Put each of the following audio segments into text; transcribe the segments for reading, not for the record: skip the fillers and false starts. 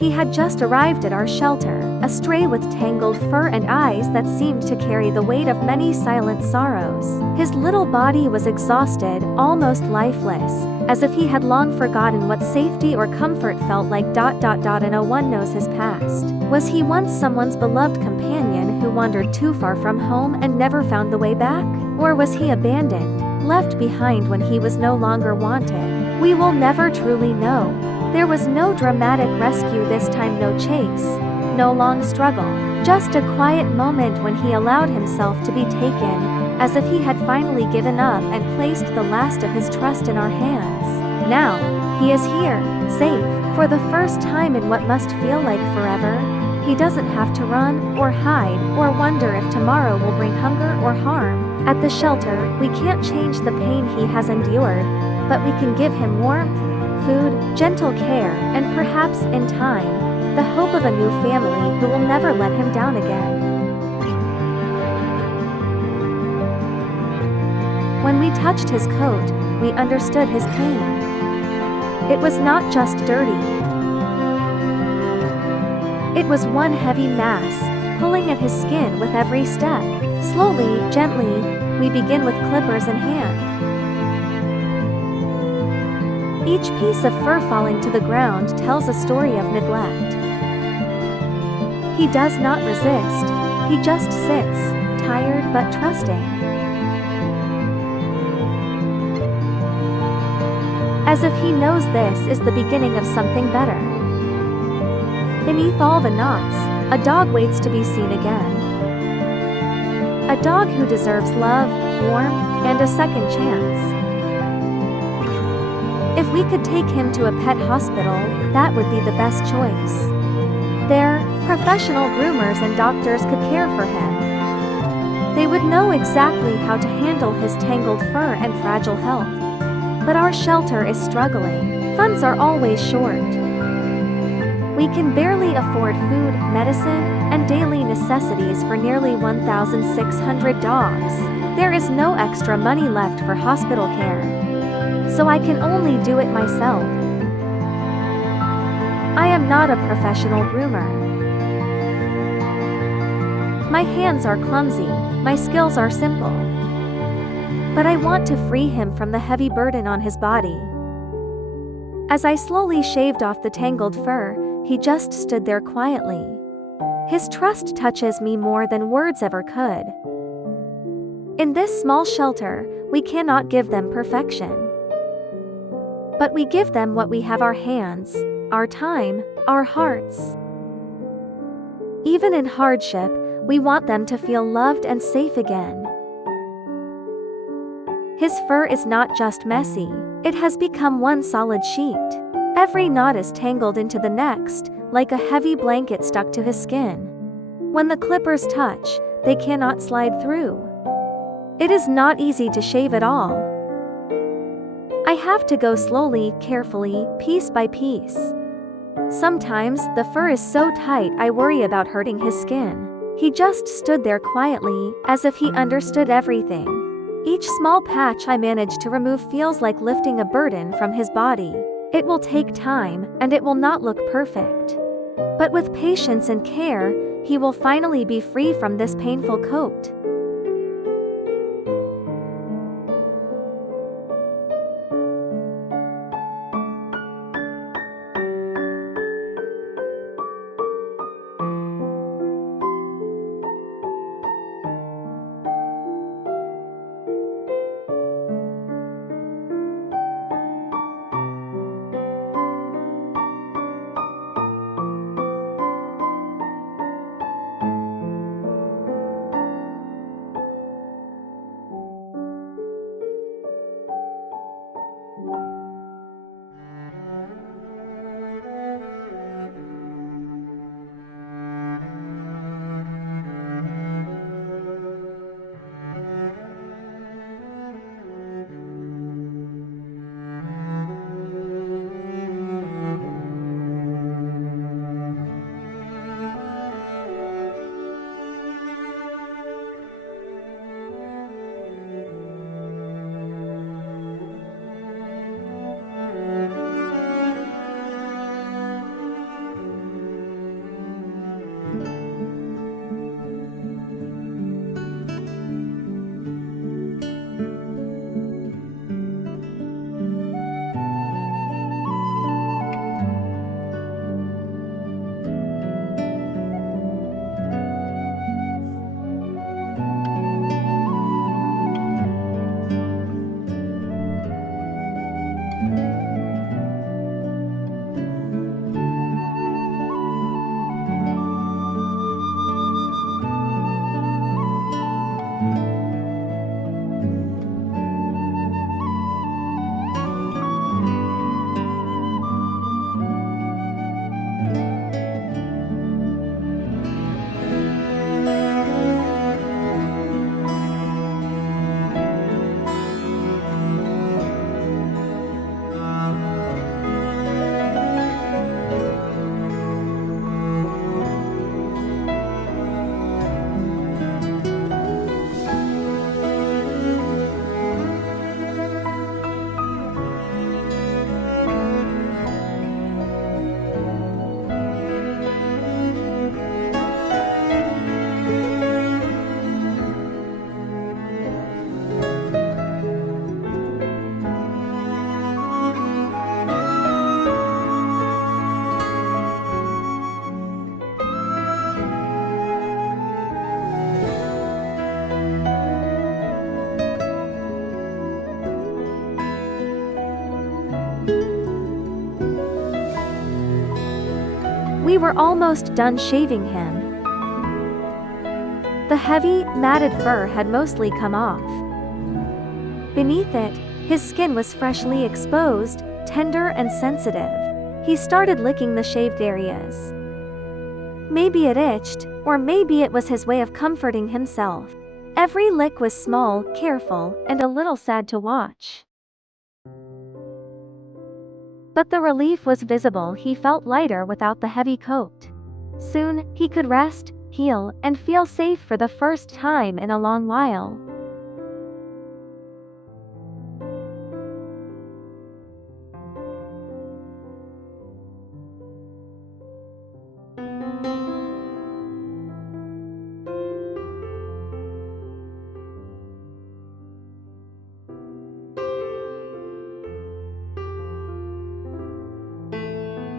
He had just arrived at our shelter, a stray with tangled fur and eyes that seemed to carry the weight of many silent sorrows. His little body was exhausted, almost lifeless, as if he had long forgotten what safety or comfort felt like. And no one knows his past. Was he once someone's beloved companion who wandered too far from home and never found the way back? Or was he abandoned, left behind when he was no longer wanted? We will never truly know. There was no dramatic rescue this time, no chase, no long struggle, just a quiet moment when he allowed himself to be taken, as if he had finally given up and placed the last of his trust in our hands. Now, he is here, safe, for the first time in what must feel like forever. He doesn't have to run, or hide, or wonder if tomorrow will bring hunger or harm. At the shelter, we can't change the pain he has endured, but we can give him warmth, food, gentle care, and perhaps, in time, the hope of a new family who will never let him down again. When we touched his coat, we understood his pain. It was not just dirty. It was one heavy mass, pulling at his skin with every step. Slowly, gently, we begin with clippers in hand. Each piece of fur falling to the ground tells a story of neglect. He does not resist, he just sits, tired but trusting. As if he knows this is the beginning of something better. Beneath all the knots, a dog waits to be seen again. A dog who deserves love, warmth, and a second chance. If we could take him to a pet hospital, that would be the best choice. There, professional groomers and doctors could care for him. They would know exactly how to handle his tangled fur and fragile health. But our shelter is struggling. Funds are always short. We can barely afford food, medicine, and daily necessities for nearly 1,600 dogs. There is no extra money left for hospital care. So I can only do it myself. I am not a professional groomer. My hands are clumsy, my skills are simple. But I want to free him from the heavy burden on his body. As I slowly shaved off the tangled fur, he just stood there quietly. His trust touches me more than words ever could. In this small shelter, we cannot give them perfection. But we give them what we have: our hands, our time, our hearts. Even in hardship, we want them to feel loved and safe again. His fur is not just messy, it has become one solid sheet. Every knot is tangled into the next, like a heavy blanket stuck to his skin. When the clippers touch, they cannot slide through. It is not easy to shave at all. I have to go slowly, carefully, piece by piece. Sometimes, the fur is so tight I worry about hurting his skin. He just stood there quietly, as if he understood everything. Each small patch I manage to remove feels like lifting a burden from his body. It will take time, and it will not look perfect. But with patience and care, he will finally be free from this painful coat. We were almost done shaving him. The heavy, matted fur had mostly come off. Beneath it, his skin was freshly exposed, tender and sensitive. He started licking the shaved areas. Maybe it itched, or maybe it was his way of comforting himself. Every lick was small, careful, and a little sad to watch. But the relief was visible. He felt lighter without the heavy coat. Soon, he could rest, heal, and feel safe for the first time in a long while.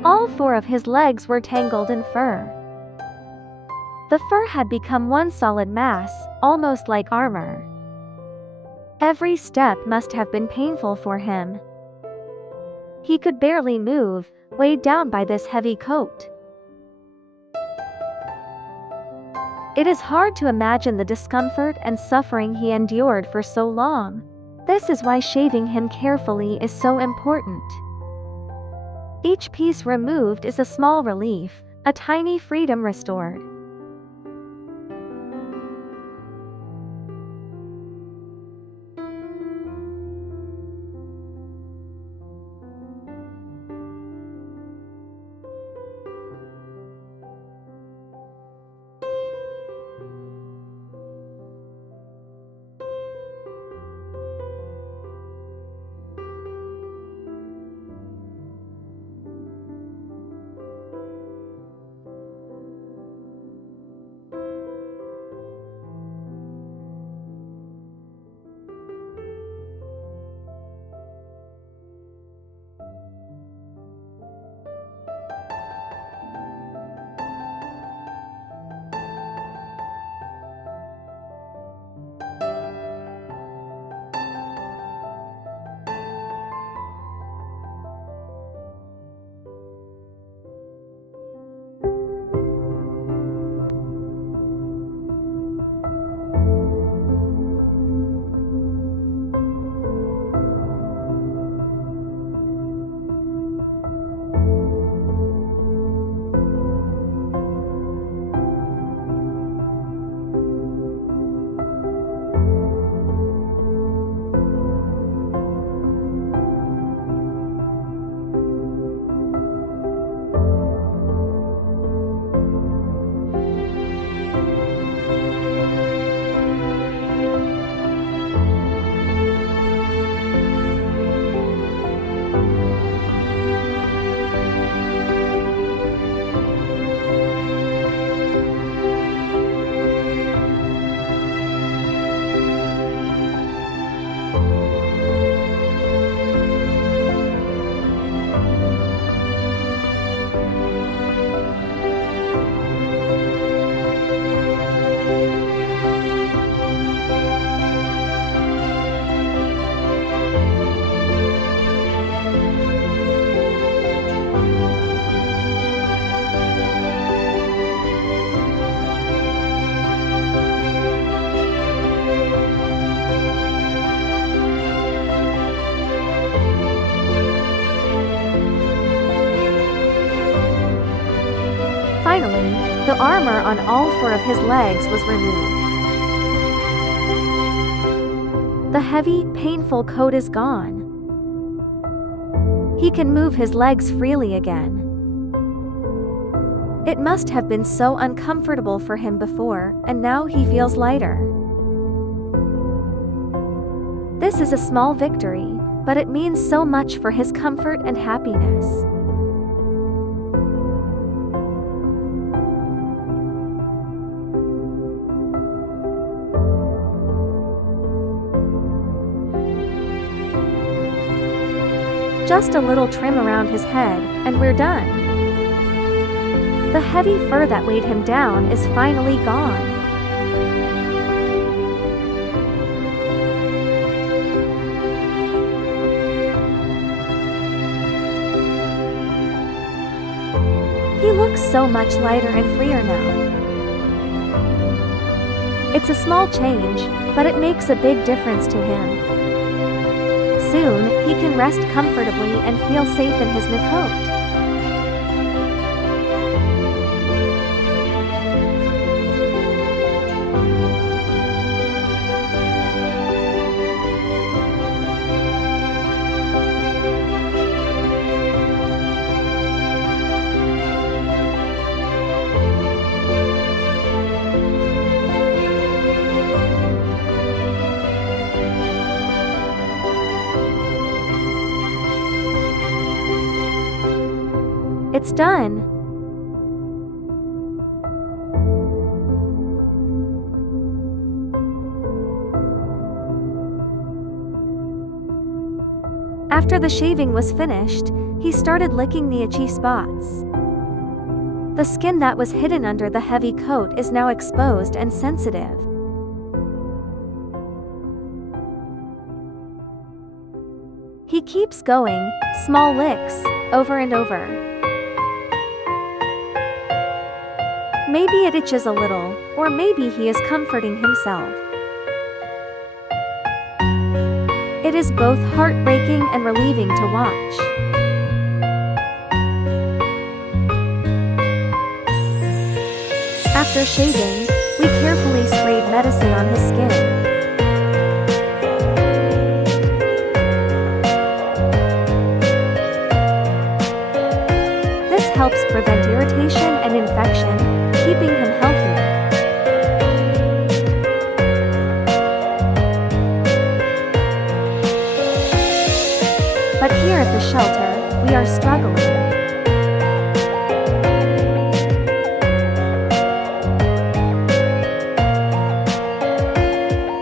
All 4 of his legs were tangled in fur. The fur had become one solid mass, almost like armor. Every step must have been painful for him. He could barely move, weighed down by this heavy coat. It is hard to imagine the discomfort and suffering he endured for so long. This is why shaving him carefully is so important. Each piece removed is a small relief, a tiny freedom restored. Finally, the armor on all 4 of his legs was removed. The heavy, painful coat is gone. He can move his legs freely again. It must have been so uncomfortable for him before, and now he feels lighter. This is a small victory, but it means so much for his comfort and happiness. Just a little trim around his head, and we're done. The heavy fur that weighed him down is finally gone. He looks so much lighter and freer now. It's a small change, but it makes a big difference to him. Soon, he can rest comfortably and feel safe in his new coat. It's done. After the shaving was finished, he started licking the itchy spots. The skin that was hidden under the heavy coat is now exposed and sensitive. He keeps going, small licks, over and over. Maybe it itches a little, or maybe he is comforting himself. It is both heartbreaking and relieving to watch. After shaving, we carefully sprayed medicine on his skin. This helps prevent irritation and infection, keeping him healthy. But here at the shelter, we are struggling.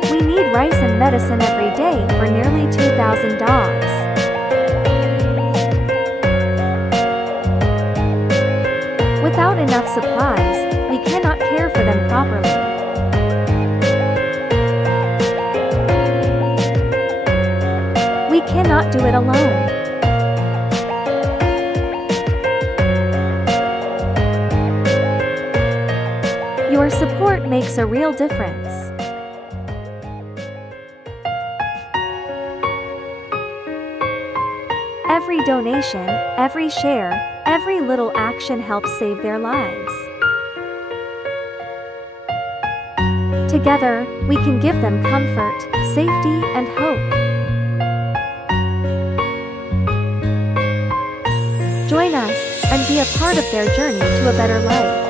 We need rice and medicine every day for nearly 2,000 dogs. Without enough supplies, we cannot care for them properly. We cannot do it alone. Your support makes a real difference. Every donation, every share, every little action helps save their lives. Together, we can give them comfort, safety, and hope. Join us, and be a part of their journey to a better life.